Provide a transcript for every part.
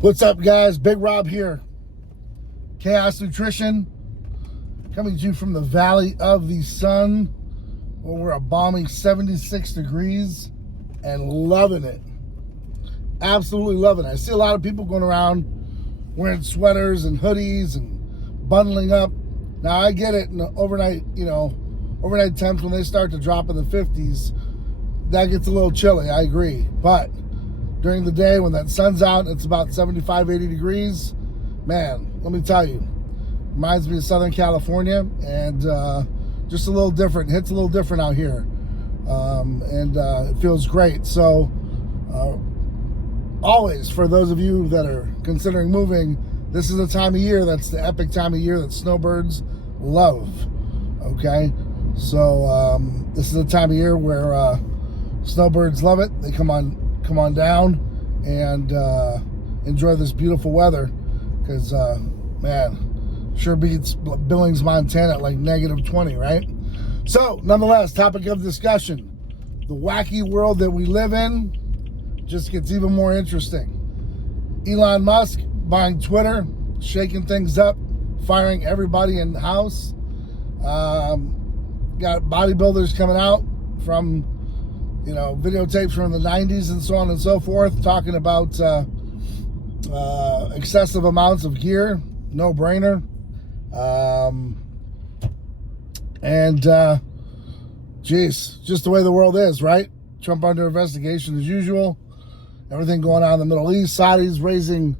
What's up, guys? Big Rob here. Chaos Nutrition, coming to you from the Valley of the Sun, where we're a balmy 76 degrees and loving it. Absolutely loving it. I see a lot of people going around wearing sweaters and hoodies and bundling up. Now, I get it in the overnight temps when they start to drop in the 50s, that gets a little chilly, I agree. But during the day when that sun's out, it's about 75, 80 degrees. Man, let me tell you, reminds me of Southern California, and just a little different. Hits a little different out here, and it feels great. So always, for those of you that are considering moving, this is the time of year, that's the epic time of year that snowbirds love, okay? So this is the time of year where snowbirds love it. They come on down and enjoy this beautiful weather, because man, sure beats Billings, Montana at like -20, right? So nonetheless, topic of discussion, the wacky world that we live in just gets even more interesting. Elon Musk buying Twitter, shaking things up, firing everybody in the house. Got bodybuilders coming out from videotapes from the 90s and so on and so forth, talking about excessive amounts of gear, no brainer. Geez, just the way the world is, right? Trump under investigation as usual. Everything going on in the Middle East, Saudis raising,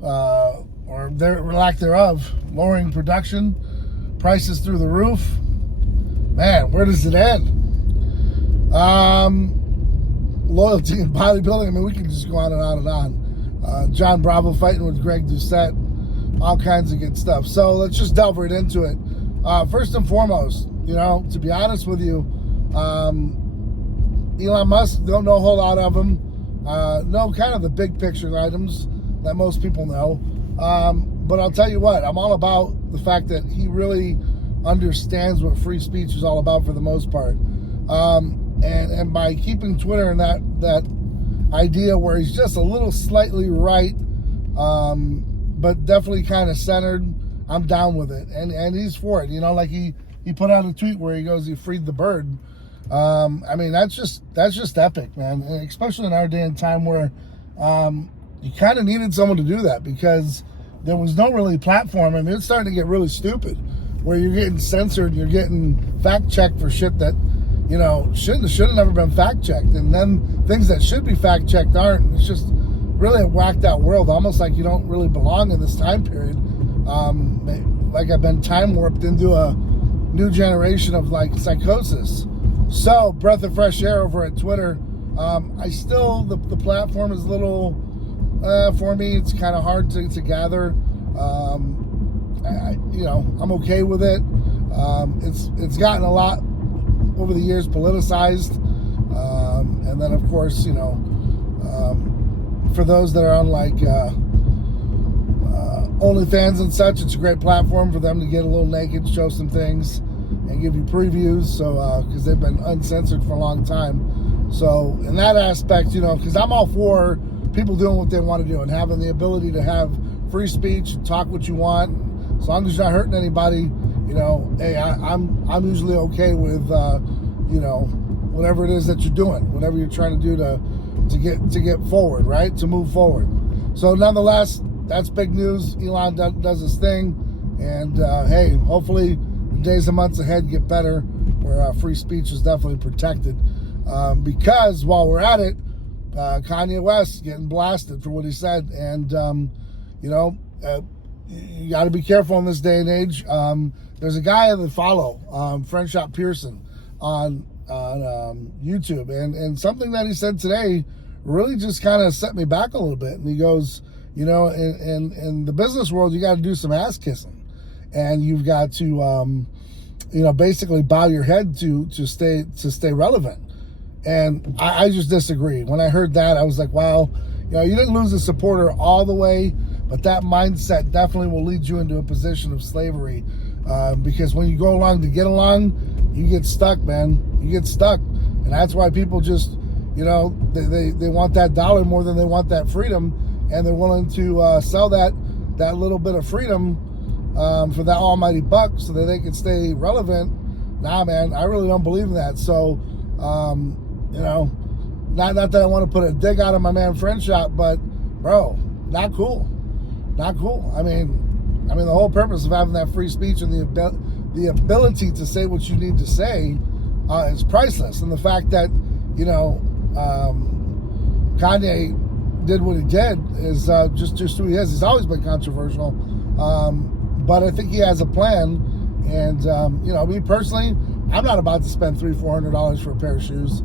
or their lack thereof, lowering production, prices through the roof. Man, where does it end? Loyalty and bodybuilding, I mean, we can just go on and on and on. John Bravo fighting with Greg Doucette, all kinds of good stuff. So let's just delve right into it. First and foremost, to be honest with you, Elon Musk, don't know a whole lot of him. Know kind of the big picture items that most people know. But I'll tell you what, I'm all about the fact that he really understands what free speech is all about for the most part. And by keeping Twitter in that idea where he's just a little slightly right, but definitely kind of centered, I'm down with it. And he's for it. Like he put out a tweet where he goes, "He freed the bird." I mean, that's just epic, man. And especially in our day and time where you kind of needed someone to do that, because there was no really platform. I mean, it's starting to get really stupid, where you're getting censored, you're getting fact-checked for shit that should have never been fact-checked, and then things that should be fact-checked aren't. It's just really a whacked-out world, almost like you don't really belong in this time period. Like I've been time-warped into a new generation of like psychosis. So, breath of fresh air over at Twitter. I still, the platform is a little, for me, it's kind of hard to gather. I'm okay with it. It's gotten a lot over the years politicized, and then of course, for those that are on like OnlyFans and such, it's a great platform for them to get a little naked, show some things, and give you previews. So because they've been uncensored for a long time. So in that aspect, because I'm all for people doing what they want to do and having the ability to have free speech and talk what you want, as long as you're not hurting anybody. Hey, I'm usually okay with whatever it is that you're doing, whatever you're trying to do to get forward, right? To move forward. So nonetheless, that's big news. Elon does his thing, and hey, hopefully the days and months ahead get better, where free speech is definitely protected. Because while we're at it, Kanye West getting blasted for what he said, and you got to be careful in this day and age. There's a guy that I follow, Friend Shop Pearson, on YouTube, and something that he said today really just kind of set me back a little bit. And he goes, in the business world, you got to do some ass kissing, and you've got to basically bow your head to stay relevant. And I just disagree. When I heard that, I was like, wow, you didn't lose a supporter all the way, but that mindset definitely will lead you into a position of slavery, because when you go along to get along, you get stuck, man. You get stuck. And that's why people just, they want that dollar more than they want that freedom. and they're willing to sell that little bit of freedom for that almighty buck so that they can stay relevant. Nah, man, I really don't believe in that. So, you know, not that I want to put a dig out of my man Friend Shop, but bro, not cool. I mean, the whole purpose of having that free speech and the ability to say what you need to say is priceless. And the fact that, you know, Kanye did what he did is just who he is. He's always been controversial, but I think he has a plan. And you know, me personally, I'm not about to spend $300-400 for a pair of shoes.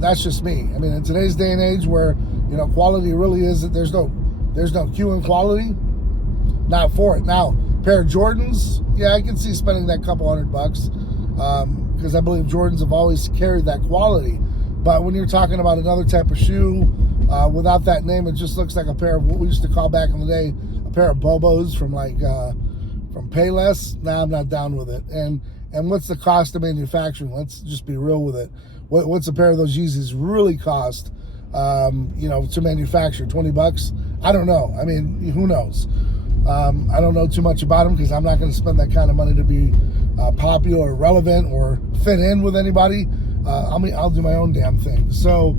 That's just me. I mean, in today's day and age, where you know quality really is, there's no Q in quality. Not for it. Now, pair of Jordans, yeah, I can see spending that couple $100 because I believe Jordans have always carried that quality. But when you're talking about another type of shoe without that name, it just looks like a pair of what we used to call back in the day a pair of Bobos from from Payless. Nah, I'm not down with it. And what's the cost of manufacturing? Let's just be real with it. What's a pair of those Yeezys really cost? You know, to manufacture $20? I don't know. I mean, who knows? I don't know too much about them because I'm not going to spend that kind of money to be popular or relevant or fit in with anybody. I'll do my own damn thing. So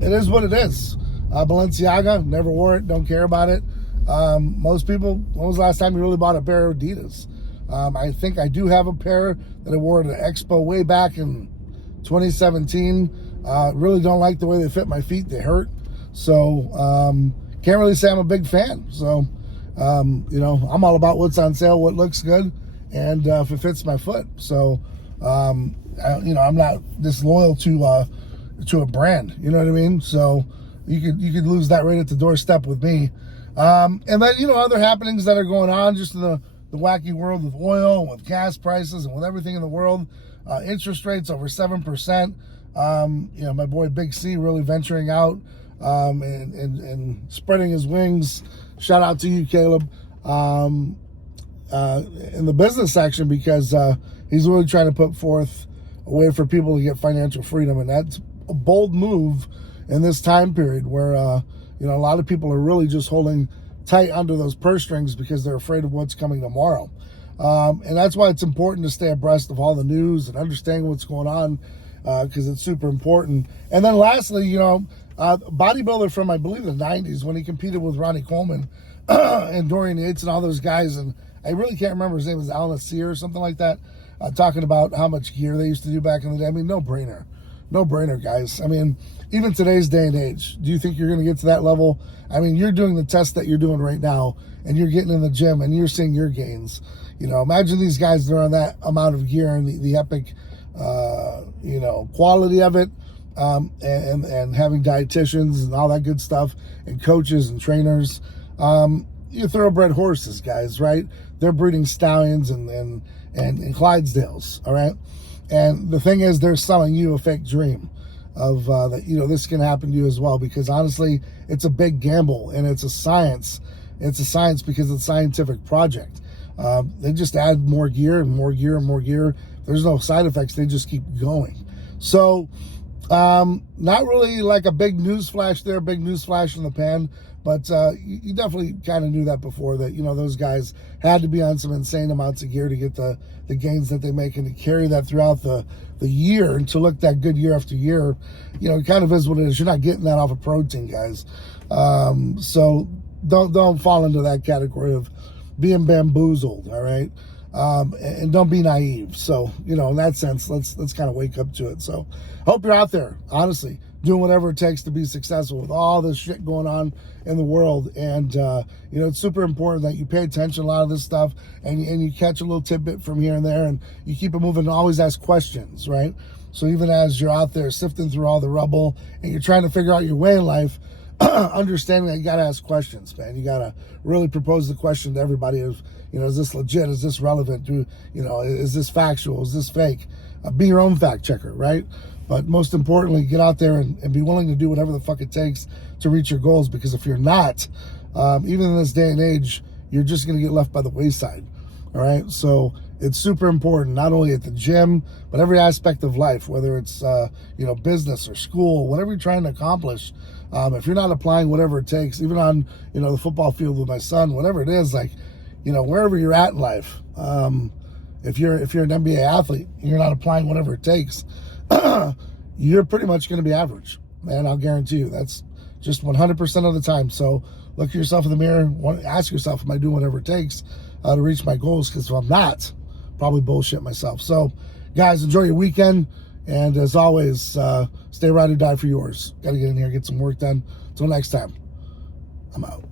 it is what it is. Balenciaga, never wore it, don't care about it. Most people, when was the last time you really bought a pair of Adidas? I think I do have a pair that I wore at an expo way back in 2017. Really don't like the way they fit my feet. They hurt. So can't really say I'm a big fan. So you know, I'm all about what's on sale, what looks good, and if it fits my foot. So you know, I'm not disloyal to a brand. You know what I mean? So you could lose that right at the doorstep with me. And then, you know, other happenings that are going on just in the wacky world with oil and with gas prices and with everything in the world. Interest rates over 7%. You know, my boy Big C really venturing out and spreading his wings. Shout out to you, Caleb, in the business section, because he's really trying to put forth a way for people to get financial freedom. And that's a bold move in this time period where, you know, a lot of people are really just holding tight under those purse strings because they're afraid of what's coming tomorrow. And that's why it's important to stay abreast of all the news and understanding what's going on, because it's super important. And then lastly, you know, bodybuilder from, I believe, the 90s, when he competed with Ronnie Coleman and Dorian Yates and all those guys, and I really can't remember, his name was Alan Sear or something like that, talking about how much gear they used to do back in the day. I mean, no brainer, guys. I mean, even today's day and age, do you think you're going to get to that level? I mean, you're doing the test that you're doing right now, and you're getting in the gym, and you're seeing your gains. You know, imagine these guys that are on that amount of gear and the epic, you know, quality of it, and having dietitians and all that good stuff, and coaches and trainers. You thoroughbred horses, guys, right? They're breeding stallions and Clydesdales, all right? And the thing is, they're selling you a fake dream of that, you know, this can happen to you as well, because honestly, it's a big gamble, and it's a science. It's a science because it's a scientific project. They just add more gear and more gear and more gear. There's no side effects. They just keep going. So not really like a big news flash there, big news flash in the pan, but you definitely kind of knew that before, that, you know, those guys had to be on some insane amounts of gear to get the gains that they make, and to carry that throughout the year and to look that good year after year. You know, it kind of is what it is. You're not getting that off of protein, guys. So don't fall into that category of being bamboozled, all right? And don't be naive. So, you know, in that sense, let's kind of wake up to it. So hope you're out there, honestly, doing whatever it takes to be successful with all this shit going on in the world. And, you know, it's super important that you pay attention to a lot of this stuff, and you catch a little tidbit from here and there, and you keep it moving and always ask questions, right? So even as you're out there sifting through all the rubble and you're trying to figure out your way in life, understanding that you got to ask questions, man. You got to really propose the question to everybody of, you know, is this legit? Is this relevant? You know, is this factual? Is this fake? Be your own fact checker, right? But most importantly, get out there and be willing to do whatever the fuck it takes to reach your goals, because if you're not, even in this day and age, you're just going to get left by the wayside. All right. So it's super important, not only at the gym, but every aspect of life, whether it's, business or school, whatever you're trying to accomplish. If you're not applying whatever it takes, even on, the football field with my son, whatever it is, like, wherever you're at in life, if you're an NBA athlete and you're not applying whatever it takes, you're pretty much going to be average, man. I'll guarantee you that's just 100% of the time. So look at yourself in the mirror, ask yourself, am I doing whatever it takes to reach my goals? Because if I'm not, probably bullshit myself. So guys, enjoy your weekend. And as always, stay ride or die for yours. Got to get in here, get some work done. Until next time, I'm out.